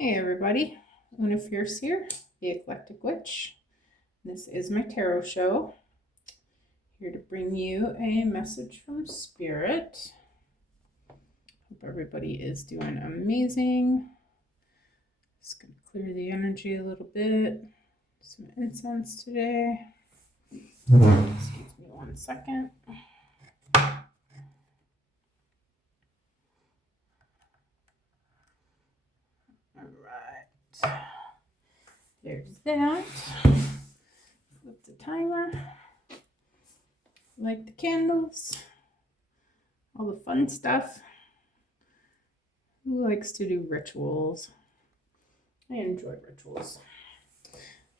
Hey everybody, Una Fierce here, the Eclectic Witch. This is my tarot show, here to bring you a message from Spirit. Hope everybody is doing amazing. Just going to clear the energy a little bit. Some incense today. Excuse me 1 second. All right. There's that. Flip the timer. Light the candles. All the fun stuff. Who likes to do rituals? I enjoy rituals.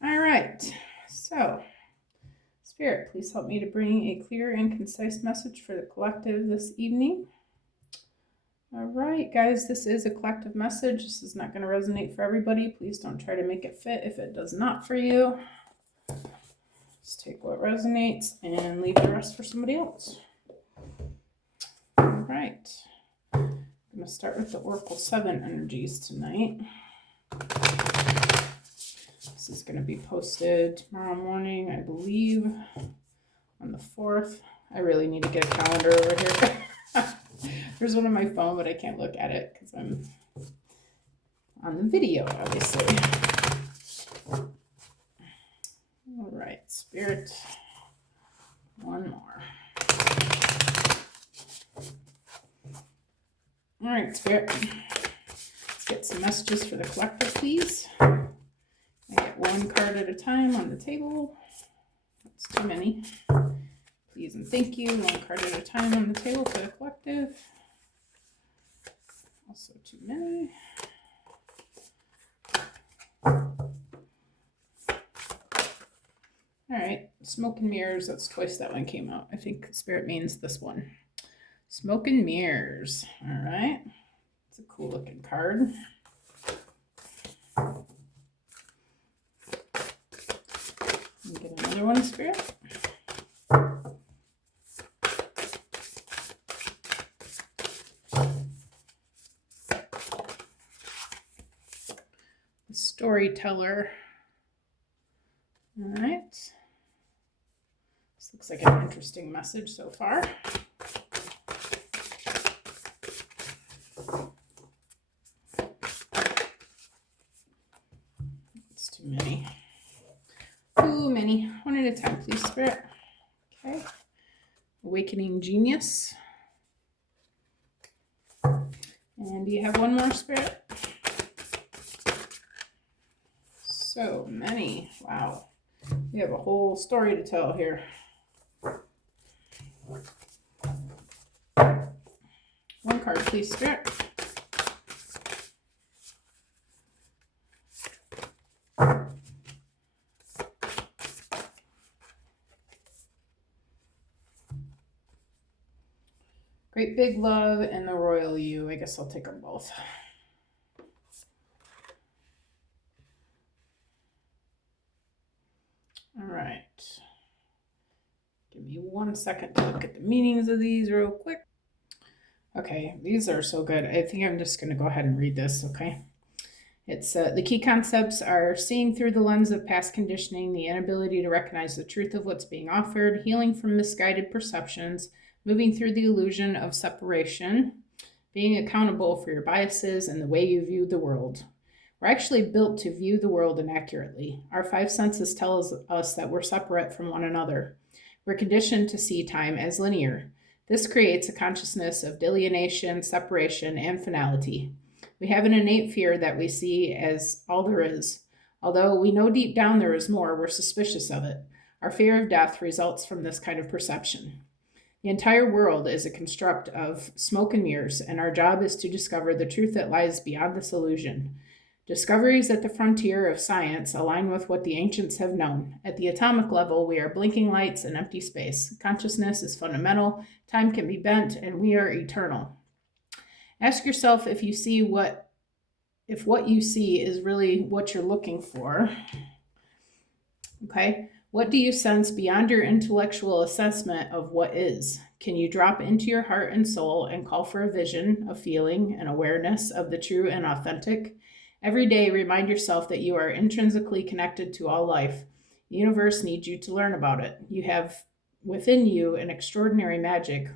All right. So, Spirit, please help me to bring a clear and concise message for the collective this evening. All right, guys, this is a collective message. This is not going to resonate for everybody. Please don't try to make it fit if it does not for you. Just take what resonates and leave the rest for somebody else. All right. I'm going to start with the Oracle 7 energies tonight. This is going to be posted tomorrow morning, I believe, on the 4th. I really need to get a calendar over here. There's one on my phone, but I can't look at it because I'm on the video, obviously. All right, Spirit, one more. All right, Spirit, let's get some messages for the collective, please. I get one card at a time on the table. That's too many. Please and thank you. One card at a time on the table for the collective. Also too many. All right, Smoke and Mirrors. That's twice that one came out. I think Spirit means this one. Smoke and Mirrors. All right. It's a cool looking card. Get another one, Spirit. The Storyteller. All right. This looks like an interesting message so far. It's too many. Too many. One at a time, please, Spirit. Okay. Awakening Genius. And do you have one more, Spirit? So many. Wow. We have a whole story to tell here. One card, please, Spirit. Great Big Love and the Royal You. I guess I'll take them both. All right. Give me 1 second to look at the meanings of these real quick. Okay, these are so good. I think I'm just going to go ahead and read this, okay? It's the key concepts are seeing through the lens of past conditioning, the inability to recognize the truth of what's being offered, healing from misguided perceptions, moving through the illusion of separation, being accountable for your biases and the way you view the world. We're actually built to view the world inaccurately. Our 5 senses tell us that we're separate from one another. We're conditioned to see time as linear. This creates a consciousness of delineation, separation, and finality. We have an innate fear that we see as all there is. Although we know deep down there is more, we're suspicious of it. Our fear of death results from this kind of perception. The entire world is a construct of smoke and mirrors, and our job is to discover the truth that lies beyond this illusion. Discoveries at the frontier of science align with what the ancients have known. At the atomic level, we are blinking lights in empty space. Consciousness is fundamental, time can be bent, and we are eternal. Ask yourself if what you see is really what you're looking for. Okay? What do you sense beyond your intellectual assessment of what is? Can you drop into your heart and soul and call for a vision, a feeling, an awareness of the true and authentic? Every day, remind yourself that you are intrinsically connected to all life. The universe needs you to learn about it. You have within you an extraordinary magic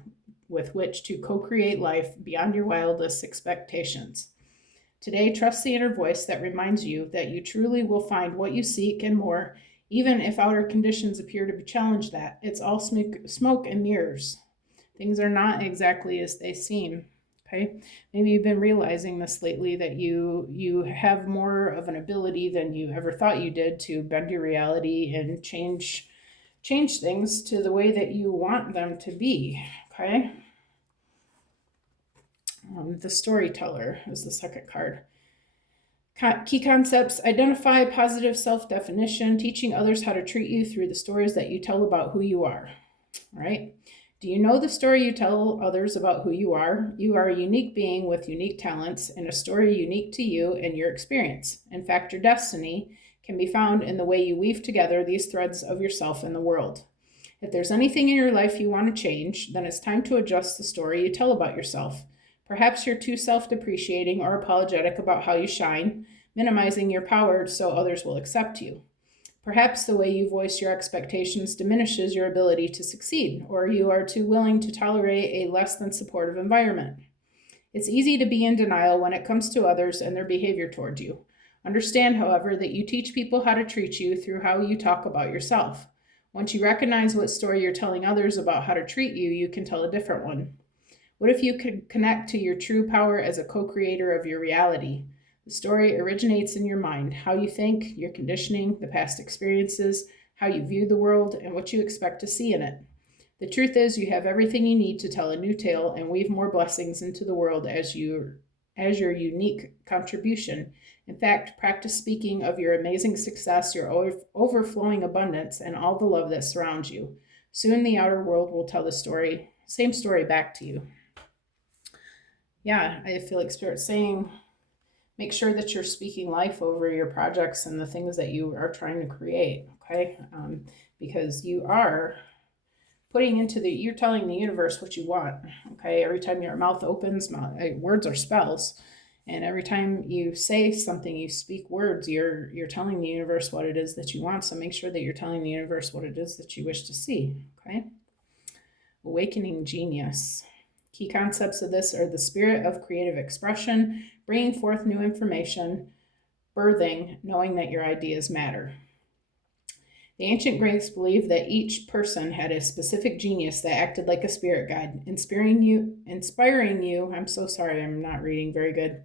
with which to co-create life beyond your wildest expectations. Today, trust the inner voice that reminds you that you truly will find what you seek and more, even if outer conditions appear to challenge that. It's all smoke and mirrors. Things are not exactly as they seem. Okay, maybe you've been realizing this lately, that you have more of an ability than you ever thought you did to bend your reality and change things to the way that you want them to be. Okay. The storyteller is the second card. Key concepts: identify positive self-definition, teaching others how to treat you through the stories that you tell about who you are. All right. Do you know the story you tell others about who you are? You are a unique being with unique talents and a story unique to you and your experience. In fact, your destiny can be found in the way you weave together these threads of yourself and the world. If there's anything in your life you want to change, then it's time to adjust the story you tell about yourself. Perhaps you're too self-depreciating or apologetic about how you shine, minimizing your power so others will accept you. Perhaps the way you voice your expectations diminishes your ability to succeed, or you are too willing to tolerate a less than supportive environment. It's easy to be in denial when it comes to others and their behavior toward you. Understand, however, that you teach people how to treat you through how you talk about yourself. Once you recognize what story you're telling others about how to treat you, you can tell a different one. What if you could connect to your true power as a co-creator of your reality? The story originates in your mind: how you think, your conditioning, the past experiences, how you view the world, and what you expect to see in it. The truth is, you have everything you need to tell a new tale and weave more blessings into the world as your unique contribution. In fact, practice speaking of your amazing success, your overflowing abundance, and all the love that surrounds you. Soon the outer world will tell the same story back to you. Yeah, I feel like Spirit's saying, make sure that you're speaking life over your projects and the things that you are trying to create, okay? Because you are you're telling the universe what you want, okay? Every time your mouth opens, words are spells. And every time you say something, you speak words, you're telling the universe what it is that you want. So make sure that you're telling the universe what it is that you wish to see, okay? Awakening genius. Key concepts of this are the spirit of creative expression, bringing forth new information, birthing, knowing that your ideas matter. The ancient Greeks believed that each person had a specific genius that acted like a spirit guide, inspiring you, I'm so sorry, I'm not reading very good,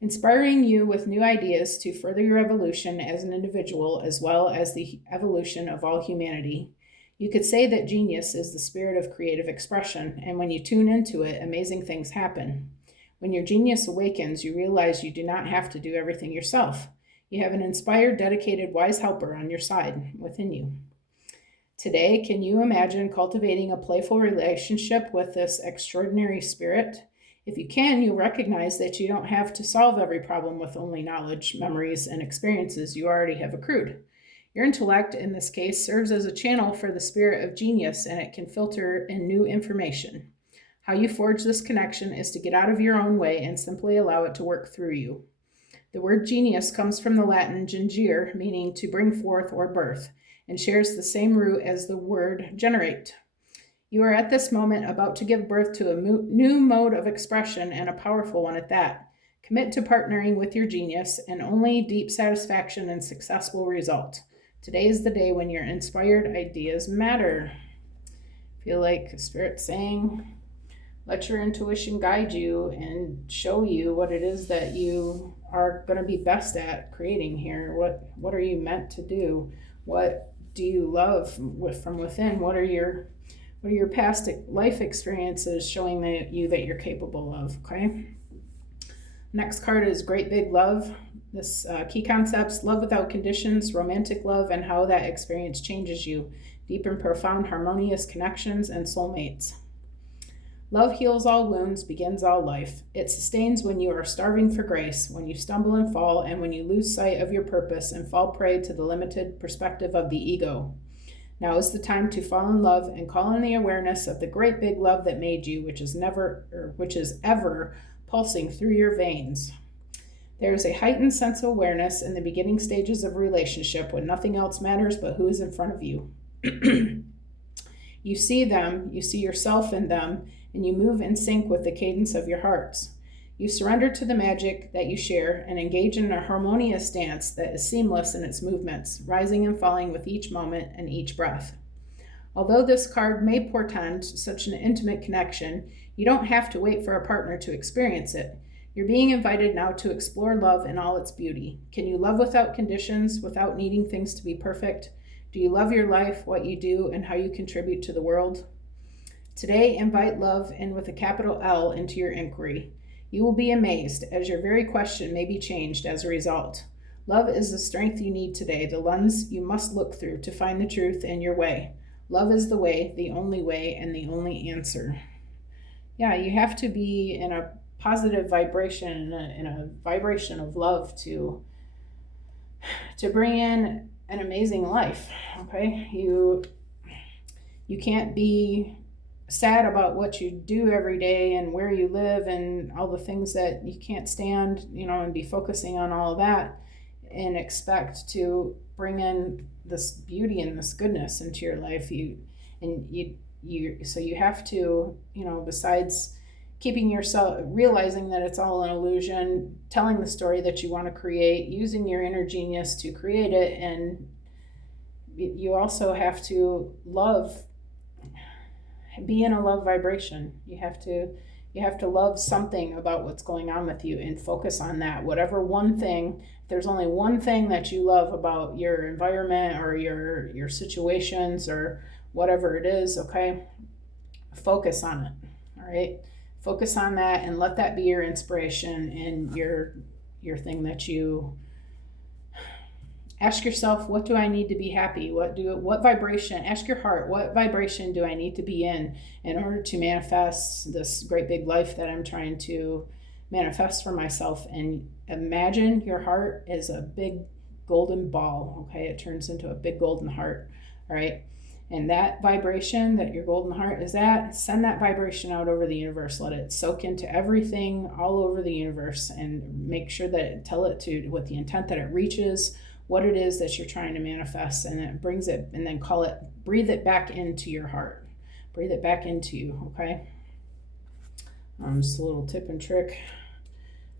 inspiring you with new ideas to further your evolution as an individual as well as the evolution of all humanity. You could say that genius is the spirit of creative expression, and when you tune into it, amazing things happen. When your genius awakens, you realize you do not have to do everything yourself. You have an inspired, dedicated, wise helper on your side within you. Today, can you imagine cultivating a playful relationship with this extraordinary spirit? If you can, you'll recognize that you don't have to solve every problem with only knowledge, memories, and experiences you already have accrued. Your intellect, in this case, serves as a channel for the spirit of genius, and it can filter in new information. How you forge this connection is to get out of your own way and simply allow it to work through you. The word genius comes from the Latin gingere, meaning to bring forth or birth, and shares the same root as the word generate. You are at this moment about to give birth to a new mode of expression, and a powerful one at that. Commit to partnering with your genius, and only deep satisfaction and success will result. Today is the day when your inspired ideas matter. Feel like Spirit saying, let your intuition guide you and show you what it is that you are going to be best at creating here. What are you meant to do? What do you love from within? What are your past life experiences showing that you're capable of? Okay. Next card is Great Big Love. This key concepts: love without conditions, romantic love, and how that experience changes you. Deep and profound harmonious connections and soulmates. Love heals all wounds, begins all life. It sustains when you are starving for grace, when you stumble and fall, and when you lose sight of your purpose and fall prey to the limited perspective of the ego. Now is the time to fall in love and call in the awareness of the great big love that made you, which is ever pulsing through your veins. There is a heightened sense of awareness in the beginning stages of a relationship when nothing else matters but who is in front of you. You see them, you see yourself in them, and you move in sync with the cadence of your hearts. You surrender to the magic that you share and engage in a harmonious dance that is seamless in its movements, rising and falling with each moment and each breath. Although this card may portend such an intimate connection, you don't have to wait for a partner to experience it. You're being invited now to explore love in all its beauty. Can you love without conditions, without needing things to be perfect? Do you love your life, what you do, and how you contribute to the world? Today, invite love in with a capital L into your inquiry. You will be amazed, as your very question may be changed as a result. Love is the strength you need today, the lens you must look through to find the truth in your way. Love is the way, the only way, and the only answer. Yeah, you have to be in a positive vibration, in a vibration of love to bring in an amazing life. Okay, you can't be sad about what you do every day and where you live and all the things that you can't stand, and be focusing on all of that and expect to bring in this beauty and this goodness into your life. So you have to, besides keeping yourself, realizing that it's all an illusion, telling the story that you want to create, using your inner genius to create it, and you also have to be in a love vibration. You have to love something about what's going on with you and focus on that. Whatever one thing, if there's only one thing that you love about your environment or your situations or whatever it is, okay, focus on it. All right, focus on that and let that be your inspiration and your thing that you ask yourself. What do I need to be happy? What vibration? Ask your heart, what vibration do I need to be in order to manifest this great big life that I'm trying to manifest for myself? And imagine your heart is a big golden ball. Okay, it turns into a big golden heart. All right, and that vibration that your golden heart is at, send that vibration out over the universe. Let it soak into everything all over the universe, and make sure that tell it to with the intent that it reaches what it is that you're trying to manifest, and it brings it, and then breathe it back into your heart. Breathe it back into you, okay? Just a little tip and trick.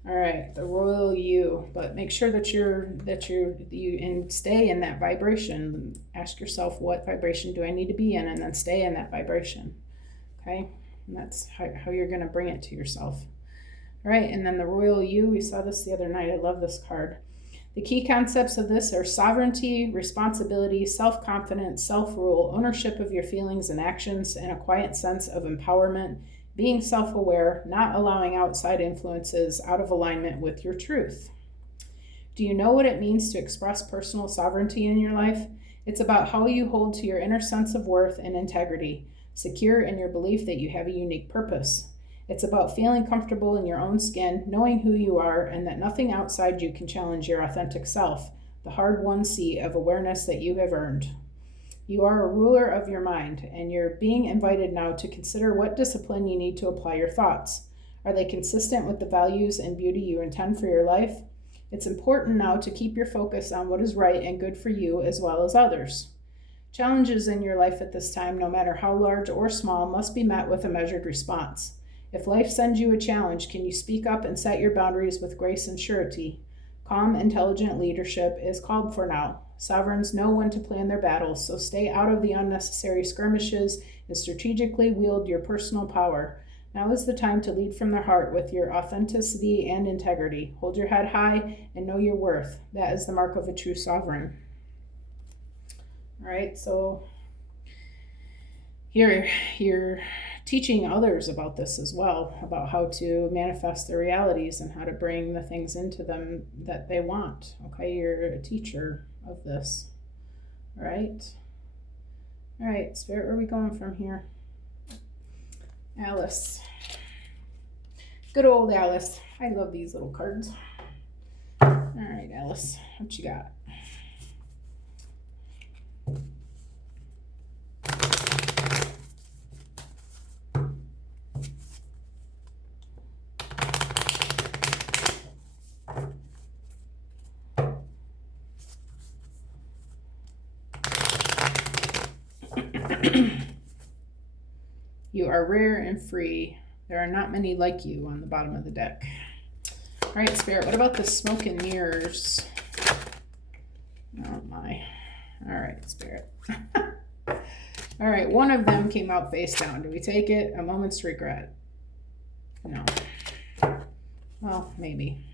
All right, the royal you, but make sure that you and stay in that vibration. Ask yourself, what vibration do I need to be in, and then stay in that vibration, okay? And that's how you're going to bring it to yourself. All right, and then the royal you, we saw this the other night. I love this card. The key concepts of this are sovereignty, responsibility, self-confidence, self-rule, ownership of your feelings and actions, and a quiet sense of empowerment, being self-aware, not allowing outside influences out of alignment with your truth. Do you know what it means to express personal sovereignty in your life? It's about how you hold to your inner sense of worth and integrity, secure in your belief that you have a unique purpose. It's about feeling comfortable in your own skin, knowing who you are, and that nothing outside you can challenge your authentic self, the hard-won seat of awareness that you have earned. You are a ruler of your mind, and you're being invited now to consider what discipline you need to apply your thoughts. Are they consistent with the values and beauty you intend for your life? It's important now to keep your focus on what is right and good for you as well as others. Challenges in your life at this time, no matter how large or small, must be met with a measured response. If life sends you a challenge, can you speak up and set your boundaries with grace and surety? Calm, intelligent leadership is called for now. Sovereigns know when to plan their battles, so stay out of the unnecessary skirmishes and strategically wield your personal power. Now is the time to lead from the heart with your authenticity and integrity. Hold your head high and know your worth. That is the mark of a true sovereign. All right, so here you're teaching others about this as well, about how to manifest their realities and how to bring the things into them that they want. Okay, you're a teacher of this. All right, Spirit, where are we going from here? Alice. Good old Alice. I love these little cards. All right, Alice, what you got? You are rare and free. There are not many like you on the bottom of the deck. All right, Spirit, what about the smoke and mirrors? Oh my. All right, Spirit. All right, one of them came out face down. Do we take it? A moment's regret. No. Well, maybe.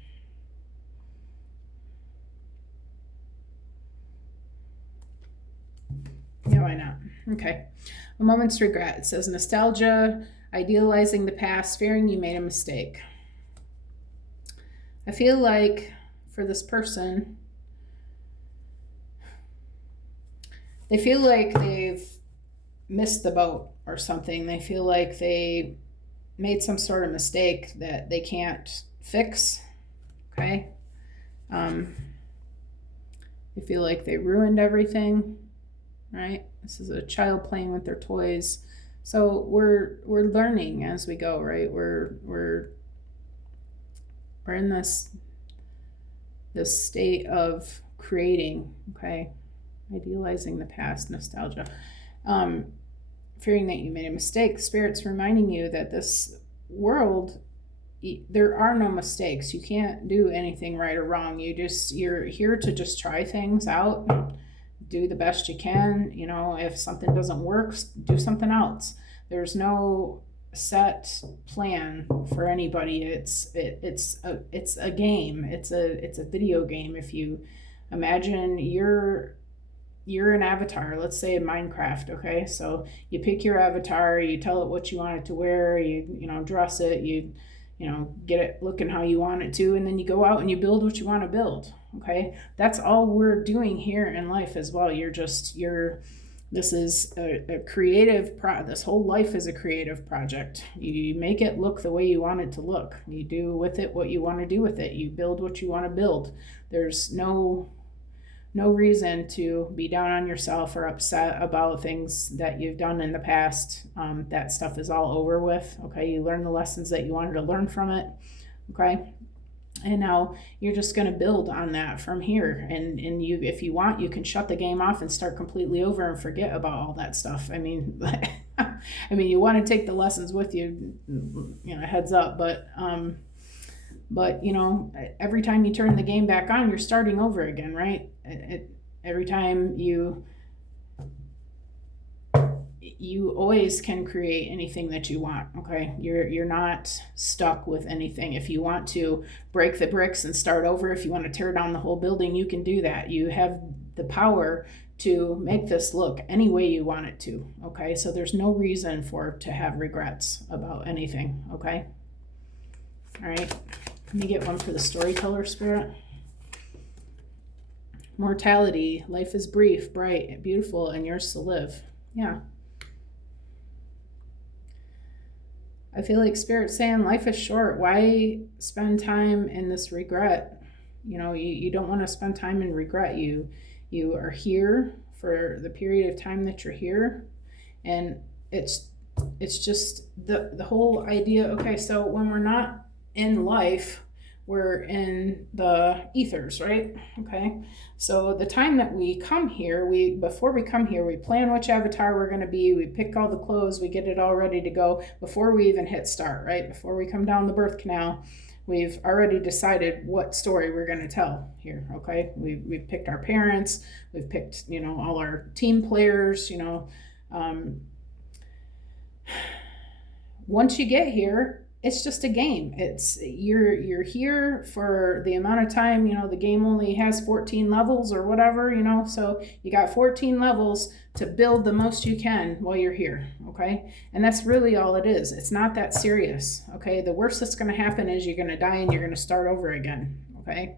Yeah, why not? Okay. A moment's regret. It says nostalgia, idealizing the past, fearing you made a mistake. I feel like for this person, they feel like they've missed the boat or something. They feel like they made some sort of mistake that they can't fix. Okay. They feel like they ruined everything, right? This is a child playing with their toys. So we're learning as we go, right? We're in this state of creating, okay? Idealizing the past, nostalgia. Fearing that you made a mistake. Spirit's reminding you that this world, there are no mistakes. You can't do anything right or wrong. You're here to just try things out, do the best you can. You know, if something doesn't work, do something else. There's no set plan for anybody. It's a game. It's a video game. If you imagine you're an avatar, let's say in Minecraft, okay? So you pick your avatar, you tell it what you want it to wear, you dress it, you get it looking how you want it to, and then you go out and you build what you want to build, okay? That's all we're doing here in life as well. This is a creative this whole life is a creative project. You make it look the way you want it to look. You do with it what you want to do with it. You build what you want to build. There's no reason to be down on yourself or upset about things that you've done in the past. That stuff is all over with, okay? You learned the lessons that you wanted to learn from it, okay? And now you're just going to build on that from here. And you, if you want, you can shut the game off and start completely over and forget about all that stuff. I mean, you want to take the lessons with you, heads up, but every time you turn the game back on, you're starting over again, right? Every time you always can create anything that you want, okay? You're not stuck with anything. If you want to break the bricks and start over, if you want to tear down the whole building, you can do that. You have the power to make this look any way you want it to, okay? So there's no reason to have regrets about anything, okay? All right, let me get one for the storyteller, Spirit. Mortality, life is brief, bright, beautiful, and yours to live. Yeah. I feel like Spirit's saying life is short. Why spend time in this regret? You don't want to spend time in regret. You are here for the period of time that you're here. And it's just the whole idea. Okay, so when we're not in life, we're in the ethers, right? Okay, so the time that we come here, before we come here, we plan which avatar we're going to be, we pick all the clothes, we get it all ready to go before we even hit start, right? Before we come down the birth canal, we've already decided what story we're going to tell here, okay? We've picked our parents, we've picked, all our team players, once you get here, it's just a game. You're here for the amount of time, the game only has 14 levels or whatever, so you got 14 levels to build the most you can while you're here, okay? And that's really all it is. It's not that serious, okay? The worst that's going to happen is you're going to die and you're going to start over again, okay?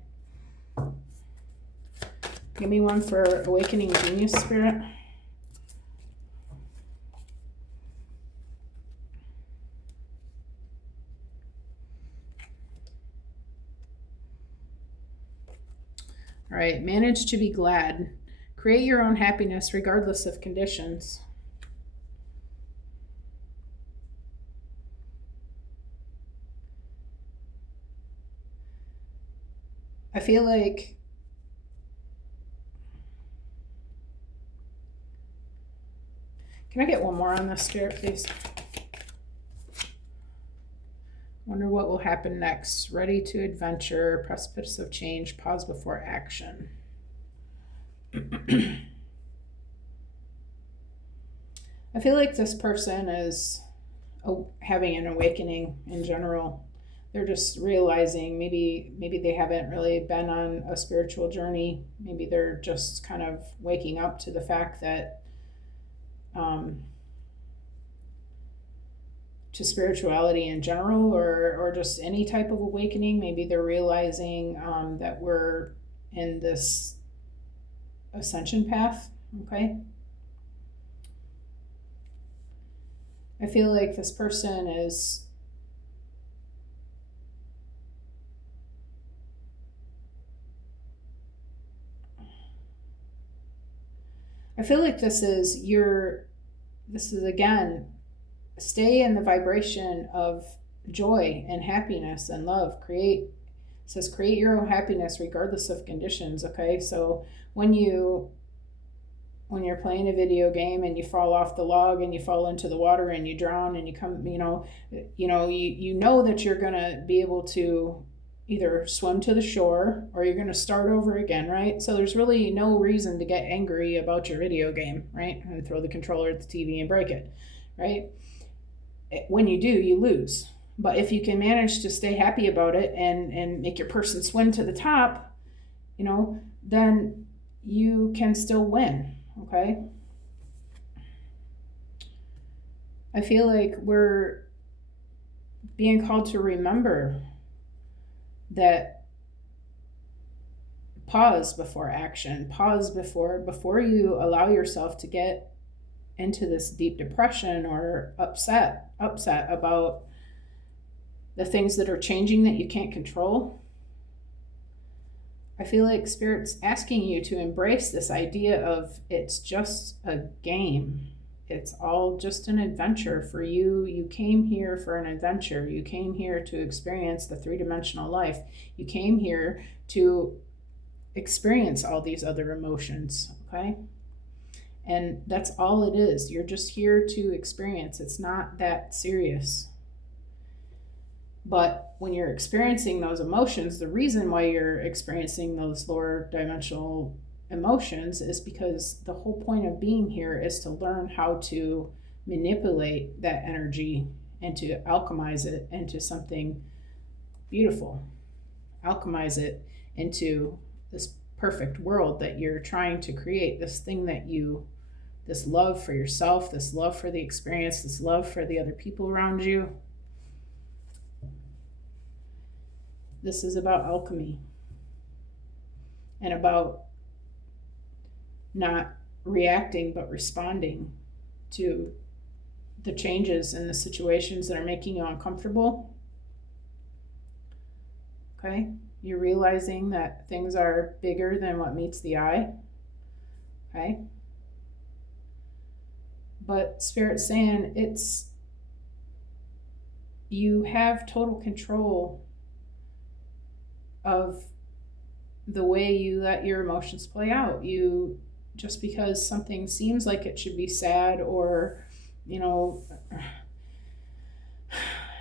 Give me one for Awakening Genius, Spirit. All right, manage to be glad. Create your own happiness regardless of conditions. I feel like can I get one more on this, Spirit, please? Wonder what will happen next. Ready to adventure, precipice of change, pause before action. I feel like this person is having an awakening in general. They're just realizing maybe they haven't really been on a spiritual journey. Maybe they're just kind of waking up to the fact that to spirituality in general, or just any type of awakening. Maybe they're realizing that we're in this ascension path. Okay. I feel like this person is this is again, stay in the vibration of joy and happiness and love. Create your own happiness regardless of conditions. Okay. So when you're playing a video game and you fall off the log and you fall into the water and you drown and you come, you know that you're going to be able to either swim to the shore or you're going to start over again, right? So there's really no reason to get angry about your video game, right? And throw the controller at the TV and break it, right? When you do, you lose. But if you can manage to stay happy about it and make your person swim to the top, then you can still win. Okay. I feel like we're being called to remember that pause before action, pause before you allow yourself to get into this deep depression or upset about the things that are changing that you can't control. I feel like Spirit's asking you to embrace this idea of it's just a game. It's all just an adventure for you. You came here for an adventure. You came here to experience the three-dimensional life. You came here to experience all these other emotions, okay? And that's all it is. You're just here to experience. It's not that serious. But when you're experiencing those emotions, the reason why you're experiencing those lower dimensional emotions is because the whole point of being here is to learn how to manipulate that energy and to alchemize it into something beautiful. Alchemize it into this perfect world that you're trying to create, this love for yourself, this love for the experience, this love for the other people around you. This is about alchemy and about not reacting but responding to the changes and the situations that are making you uncomfortable. Okay? You're realizing that things are bigger than what meets the eye. Okay? But Spirit's saying you have total control of the way you let your emotions play out. Just because something seems like it should be sad, or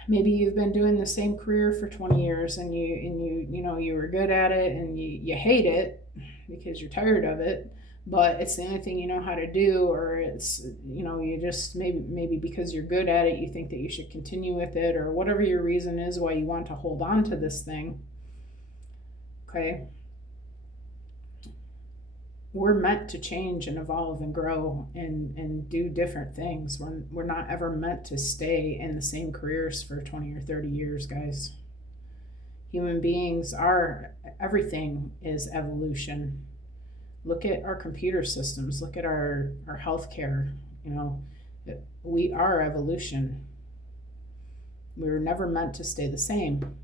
maybe you've been doing the same career for 20 years and you were good at it and you hate it because you're tired of it, but it's the only thing you know how to do, or it's you just maybe because you're good at it you think that you should continue with it, or whatever your reason is why you want to hold on to this thing. Okay, we're meant to change and evolve and grow and do different things. We're not ever meant to stay in the same careers for 20 or 30 years, guys. Human beings everything is evolution. Look at our computer systems, look at our healthcare. We are evolution. We were never meant to stay the same.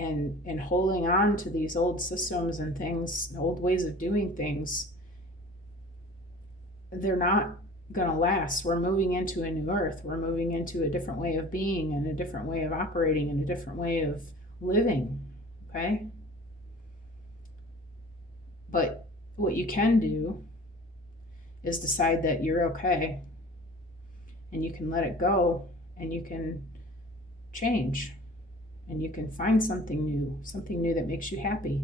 And holding on to these old systems and things, old ways of doing things, they're not going to last. We're moving into a new earth. We're moving into a different way of being and a different way of operating and a different way of living, okay? But what you can do is decide that you're okay and you can let it go and you can change. And you can find something new that makes you happy.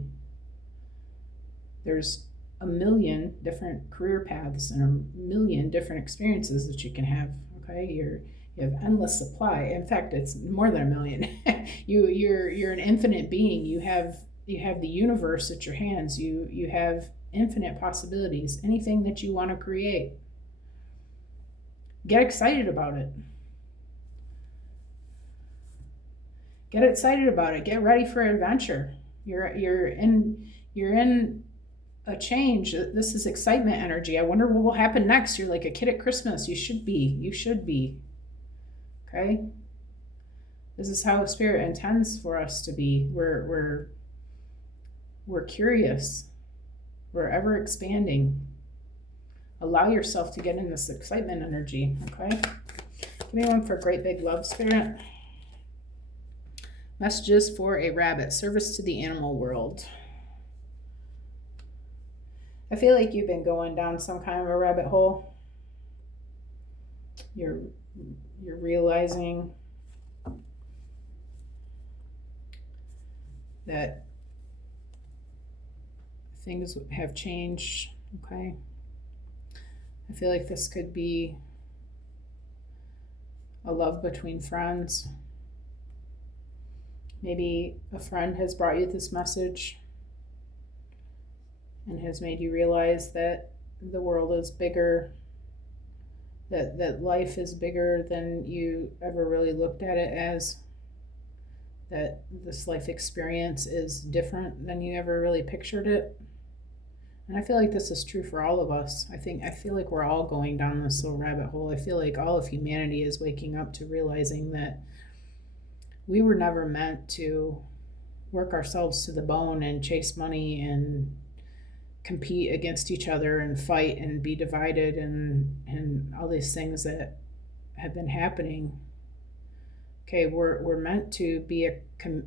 There's a million different career paths and a million different experiences that you can have. Okay, you have endless supply. In fact, it's more than a million. you're an infinite being. You have the universe at your hands. You have infinite possibilities. Anything that you want to create. Get excited about it. Get excited about it. Get ready for adventure. You're in a change. This is excitement energy. I wonder what will happen next. You're like a kid at Christmas. You should be. Okay? This is how Spirit intends for us to be. We're curious. We're ever expanding. Allow yourself to get in this excitement energy. Okay? Give me one for great big love, Spirit. Messages for a rabbit. Service to the animal world. I feel like you've been going down some kind of a rabbit hole. You're realizing that things have changed. Okay. I feel like this could be a love between friends. Maybe a friend has brought you this message and has made you realize that the world is bigger, that life is bigger than you ever really looked at it as, that this life experience is different than you ever really pictured it. And I feel like this is true for all of us. I feel like we're all going down this little rabbit hole. I feel like all of humanity is waking up to realizing that we were never meant to work ourselves to the bone and chase money and compete against each other and fight and be divided and all these things that have been happening. Okay, we're meant to be a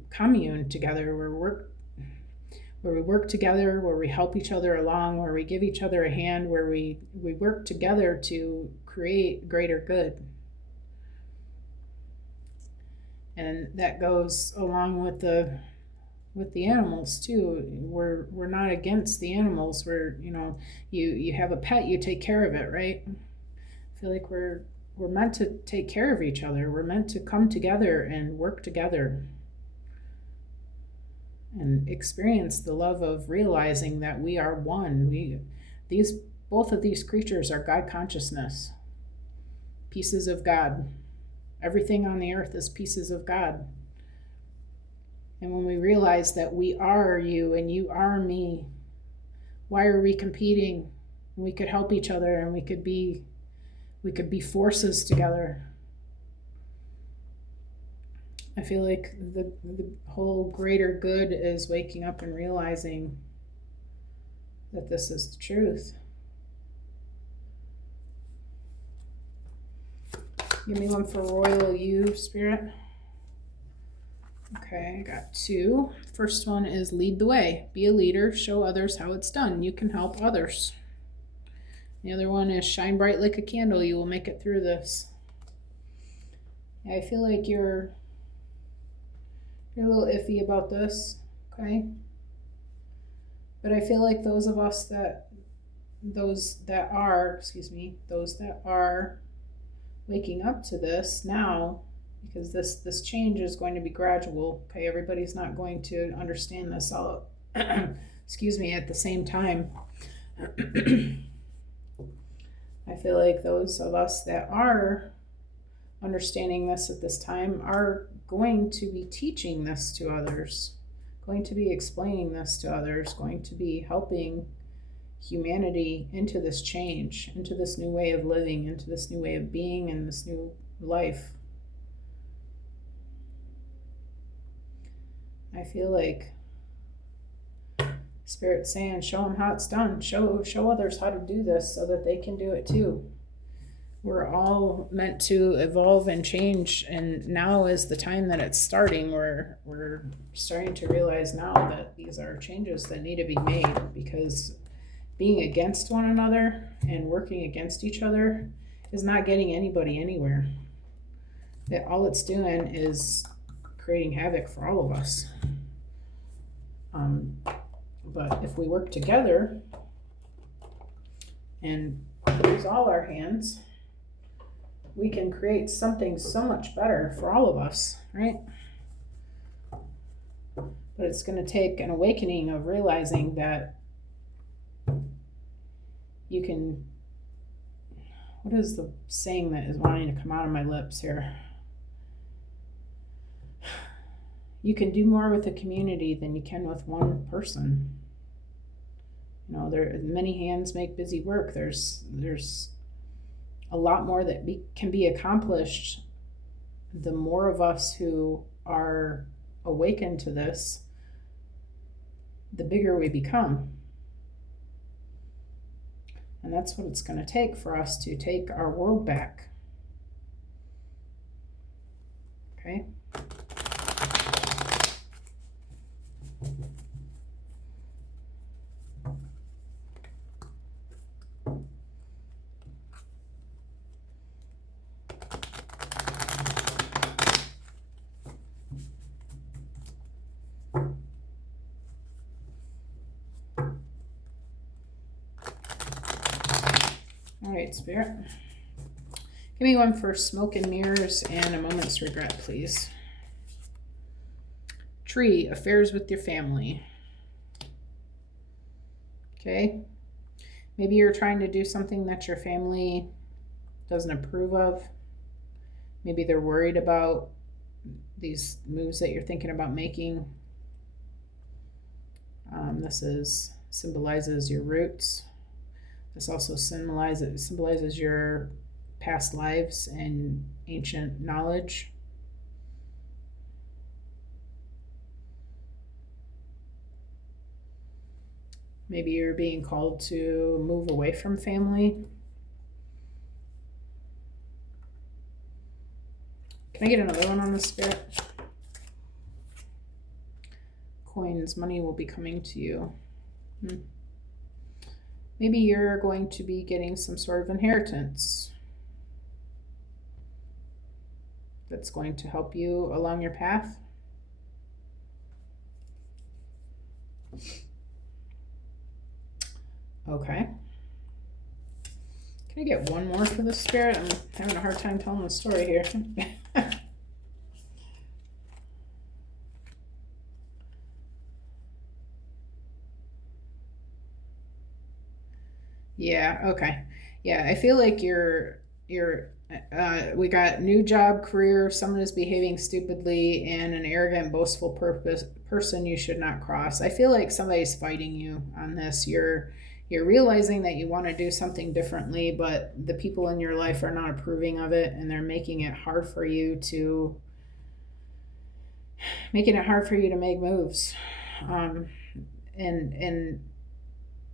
commune together, where we work together, where we help each other along, where we give each other a hand, where we work together to create greater good. And that goes along with the animals too. We're not against the animals. You have a pet, you take care of it, right? I feel like we're meant to take care of each other. We're meant to come together and work together and experience the love of realizing that we are one. Both of these creatures are God consciousness, pieces of God. Everything on the earth is pieces of God. And when we realize that we are you and you are me, why are we competing? We could help each other and we could be forces together. I feel like the whole greater good is waking up and realizing that this is the truth. Give me one for Royal You, Spirit. Okay, I got two. First one is lead the way. Be a leader. Show others how it's done. You can help others. The other one is shine bright like a candle. You will make it through this. I feel like you're a little iffy about this, okay? But I feel like those that are waking up to this now, because this change is going to be gradual. Okay, everybody's not going to understand this all at the same time. I feel like those of us that are understanding this at this time are going to be teaching this to others, going to be explaining this to others, going to be helping humanity into this change, into this new way of living, into this new way of being, and this new life. I feel like Spirit's saying, show them how it's done. Show others how to do this so that they can do it too. We're all meant to evolve and change, and now is the time that it's starting. We're starting to realize now that these are changes that need to be made, because being against one another and working against each other is not getting anybody anywhere. all it's doing is creating havoc for all of us. But if we work together and use all our hands, we can create something so much better for all of us, right? But it's going to take an awakening of realizing that you can, what is the saying that is wanting to come out of my lips here? You can do more with a community than you can with one person. You know, there many hands make busy work. There's a lot more that can be accomplished. The more of us who are awakened to this, the bigger we become. And that's what it's going to take for us to take our world back. Okay? All right, Spirit. Give me one for smoke and mirrors and a moment's regret, please. Tree, affairs with your family. Okay. Maybe you're trying to do something that your family doesn't approve of. Maybe they're worried about these moves that you're thinking about making. This symbolizes your roots. This also symbolizes your past lives and ancient knowledge. Maybe you're being called to move away from family. Can I get another one on the Spirit? Coins, money will be coming to you. Maybe you're going to be getting some sort of inheritance that's going to help you along your path. Okay. Can I get one more for the Spirit? I'm having a hard time telling the story here. Yeah, okay. Yeah, I feel like we got new job, career, someone is behaving stupidly, and an arrogant, boastful person you should not cross. I feel like somebody's fighting you on this. You're realizing that you want to do something differently, but the people in your life are not approving of it, and they're making it hard for you to make moves. And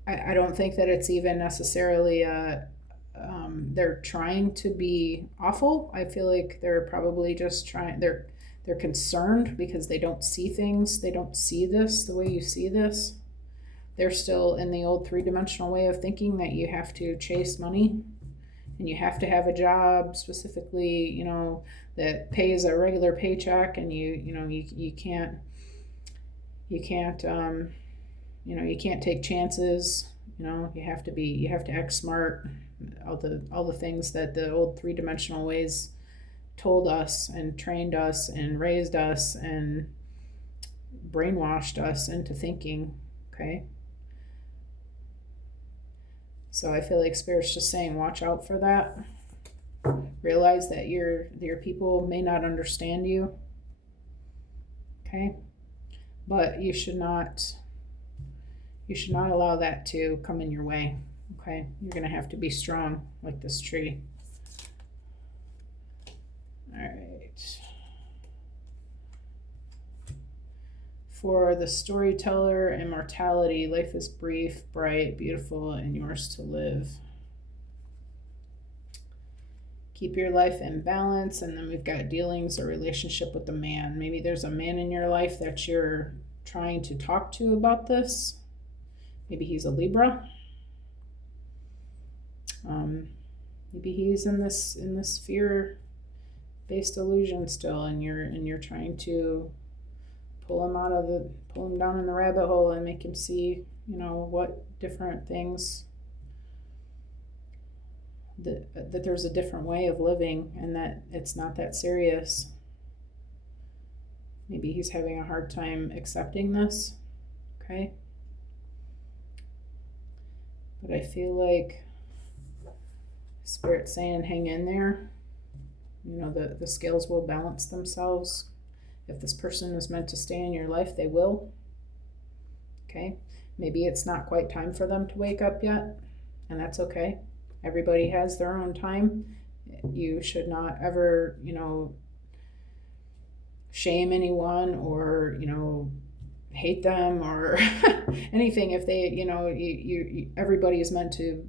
I don't think that it's even necessarily they're trying to be awful. I feel like they're probably just they're concerned because they don't see things. They don't see this the way you see this. They're still in the old three-dimensional way of thinking that you have to chase money and you have to have a job specifically, you know, that pays a regular paycheck, and you can't you can't take chances. You have to act smart. All the things that the old three-dimensional ways told us and trained us and raised us and brainwashed us into thinking. Okay. So I feel like Spirit's just saying, watch out for that. Realize that your people may not understand you. Okay. But you should not allow that to come in your way. Okay. You're going to have to be strong like this tree. All right. For the storyteller, immortality, life is brief, bright, beautiful, and yours to live. Keep your life in balance. And then we've got dealings or relationship with the man. Maybe there's a man in your life that you're trying to talk to about this. Maybe he's a Libra. Maybe he's in this fear based illusion still, and you're trying to pull him down in the rabbit hole and make him see, what different things, that there's a different way of living and that it's not that serious. Maybe he's having a hard time accepting this, okay? But I feel like Spirit's saying hang in there. The scales will balance themselves. If this person is meant to stay in your life, they will. Okay? Maybe it's not quite time for them to wake up yet, and that's okay. Everybody has their own time. You should not ever, shame anyone or, hate them or anything. If they, everybody is meant to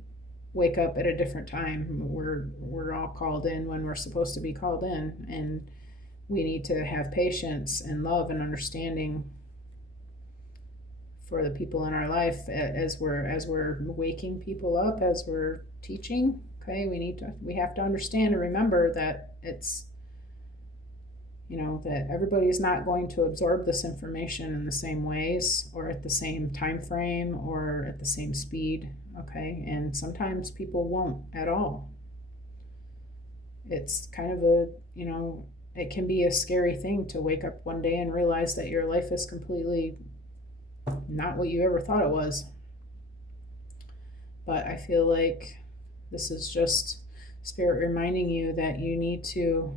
wake up at a different time. We're all called in when we're supposed to be called in, and we need to have patience and love and understanding for the people in our life as we're waking people up, as we're teaching. Okay, we have to understand and remember that it's, that everybody is not going to absorb this information in the same ways or at the same time frame or at the same speed. Okay, and sometimes people won't at all. It's kind of it can be a scary thing to wake up one day and realize that your life is completely not what you ever thought it was. But I feel like this is just Spirit reminding you that you need to,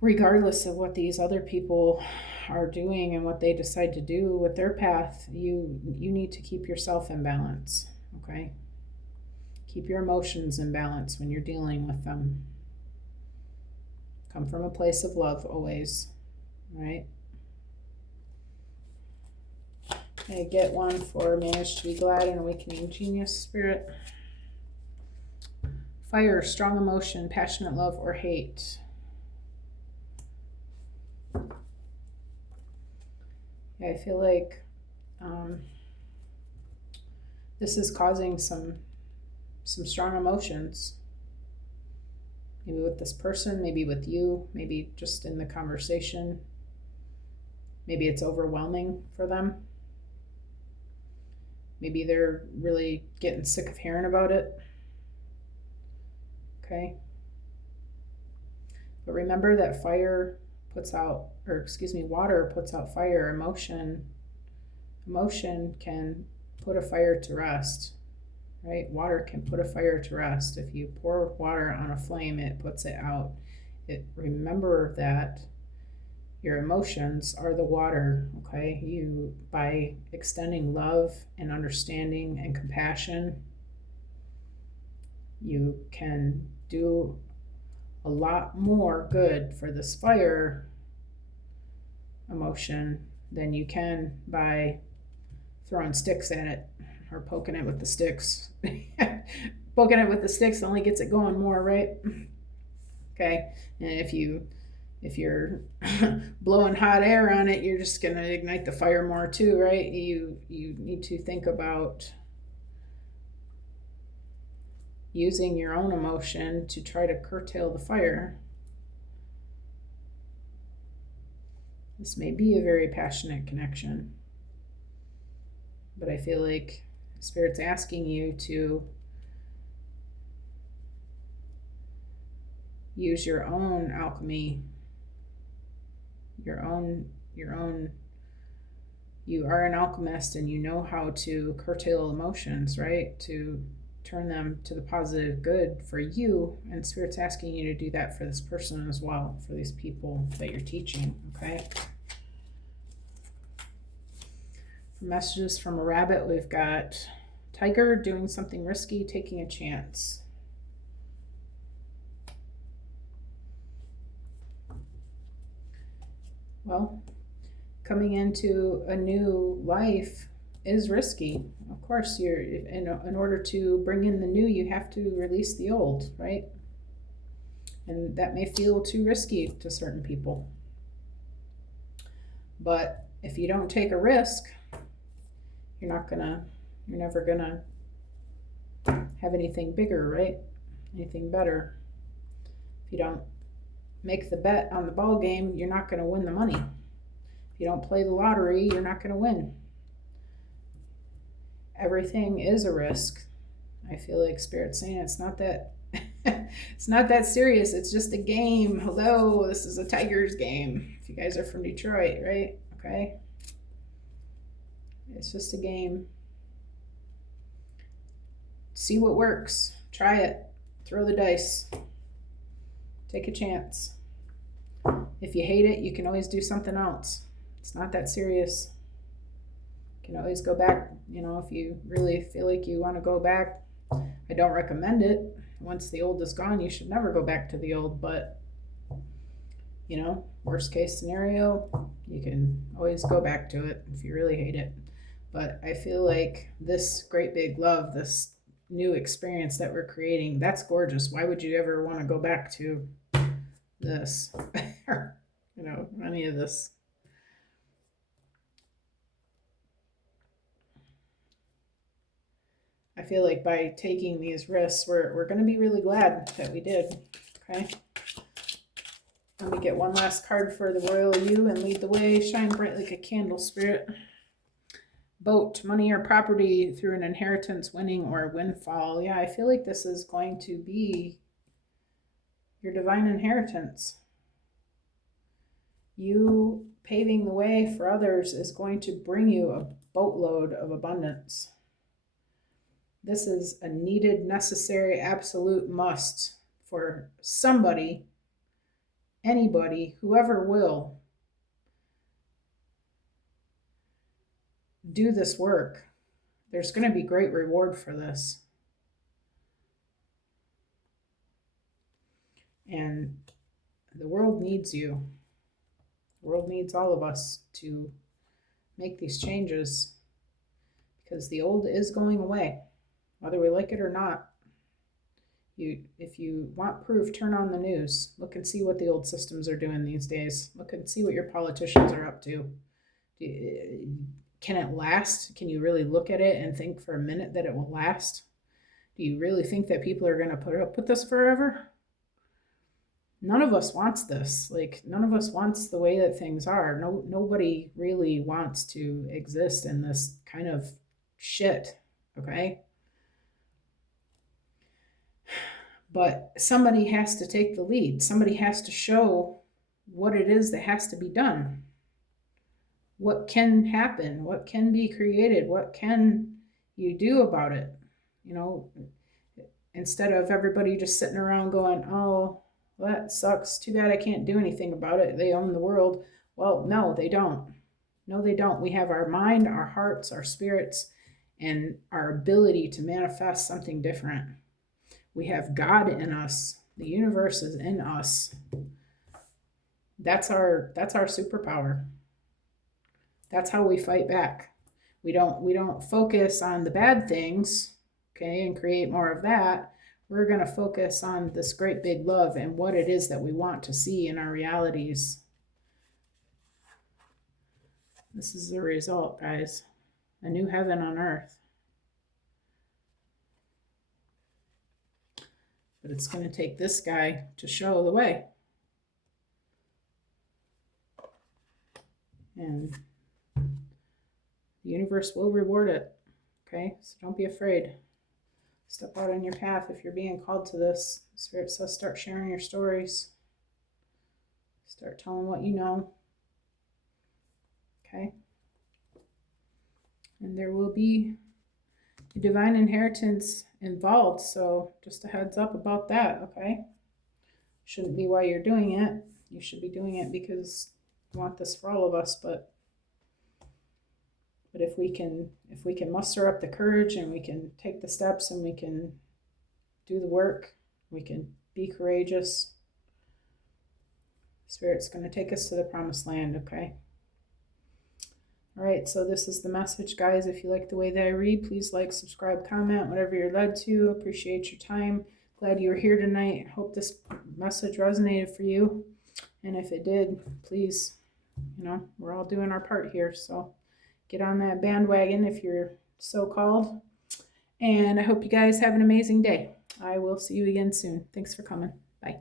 regardless of what these other people are doing and what they decide to do with their path, you need to keep yourself in balance, okay? Keep your emotions in balance when you're dealing with them. Come from a place of love always, right? Okay, get one for Manage to Be Glad and Awakening Genius, Spirit. Fire, strong emotion, passionate love, or hate. Yeah, I feel like this is causing some strong emotions. Maybe with this person, maybe with you, maybe just in the conversation. Maybe it's overwhelming for them. Maybe they're really getting sick of hearing about it. Okay. But remember that water puts out fire. Emotion can put a fire to rest, right? Water can put a fire to rest. If you pour water on a flame, it puts it out. Remember that your emotions are the water, okay? You, by extending love and understanding and compassion, you can do a lot more good for this fire emotion than you can by throwing sticks at it or poking it with the sticks. Poking it with the sticks only gets it going more, right? Okay, and if you're blowing hot air on it, you're just going to ignite the fire more too, right? You need to think about using your own emotion to try to curtail the fire. This may be a very passionate connection, but I feel like Spirit's asking you to use your own alchemy, your own. You are an alchemist and you know how to curtail emotions, right? To turn them to the positive good for you, and Spirit's asking you to do that for this person as well, for these people that you're teaching, okay? For messages from a rabbit, we've got tiger, doing something risky, taking a chance. Well, coming into a new life is risky. Of course, in order to bring in the new, you have to release the old, right? And that may feel too risky to certain people. But if you don't take a risk, you're never gonna have anything bigger, right? Anything better. If you don't make the bet on the ball game, you're not going to win the money. If you don't play the lottery, you're not going to win. Everything is a risk. I feel like Spirit's saying it's not that it's not that serious. It's just a game. Hello, this is a Tigers game. If you guys are from Detroit, right? Okay. It's just a game. See what works. Try it. Throw the dice. Take a chance. If you hate it, you can always do something else. It's not that serious. You can always go back, if you really feel like you want to go back. I don't recommend it. Once the old is gone, you should never go back to the old, but worst case scenario, you can always go back to it if you really hate it. But I feel like this great big love, this new experience that we're creating, that's gorgeous. Why would you ever want to go back to this? Any of this? I feel like by taking these risks, we're going to be really glad that we did. Okay. Let me get one last card for the Royal You and lead the way. Shine bright like a candle, Spirit. Boat, money or property through an inheritance, winning or windfall. Yeah, I feel like this is going to be your divine inheritance. You paving the way for others is going to bring you a boatload of abundance. This is a needed, necessary, absolute must for somebody, anybody, whoever will do this work. There's going to be great reward for this. And the world needs you. The world needs all of us to make these changes because the old is going away. Whether we like it or not, if you want proof, turn on the news. Look and see what the old systems are doing these days. Look and see what your politicians are up to. Can it last? Can you really look at it and think for a minute that it will last? Do you really think that people are going to put up with this forever? None of us wants this. None of us wants the way that things are. Nobody really wants to exist in this kind of shit, okay? But somebody has to take the lead. Somebody has to show what it is that has to be done. What can happen? What can be created? What can you do about it? Instead of everybody just sitting around going, oh, well, that sucks. Too bad I can't do anything about it. They own the world. Well, no, they don't. No, they don't. We have our mind, our hearts, our spirits, and our ability to manifest something different. We have God in us. The universe is in us. That's our superpower. That's how we fight back. We don't focus on the bad things, okay, and create more of that. We're going to focus on this great big love and what it is that we want to see in our realities. This is the result, guys. A new heaven on earth. But it's going to take this guy to show the way. And the universe will reward it. Okay? So don't be afraid. Step out on your path if you're being called to this. Spirit says start sharing your stories. Start telling what you know. Okay? And there will be a divine inheritance involved, so just a heads up about that, okay? Shouldn't be why you're doing it. You should be doing it because you want this for all of us, but if we can muster up the courage and we can take the steps and we can do the work, we can be courageous, Spirit's going to take us to the promised land, okay? All right, so this is the message, guys. If you like the way that I read, please like, subscribe, comment, whatever you're led to. Appreciate your time. Glad you were here tonight. Hope this message resonated for you. And if it did, please, we're all doing our part here. So get on that bandwagon if you're so called. And I hope you guys have an amazing day. I will see you again soon. Thanks for coming. Bye.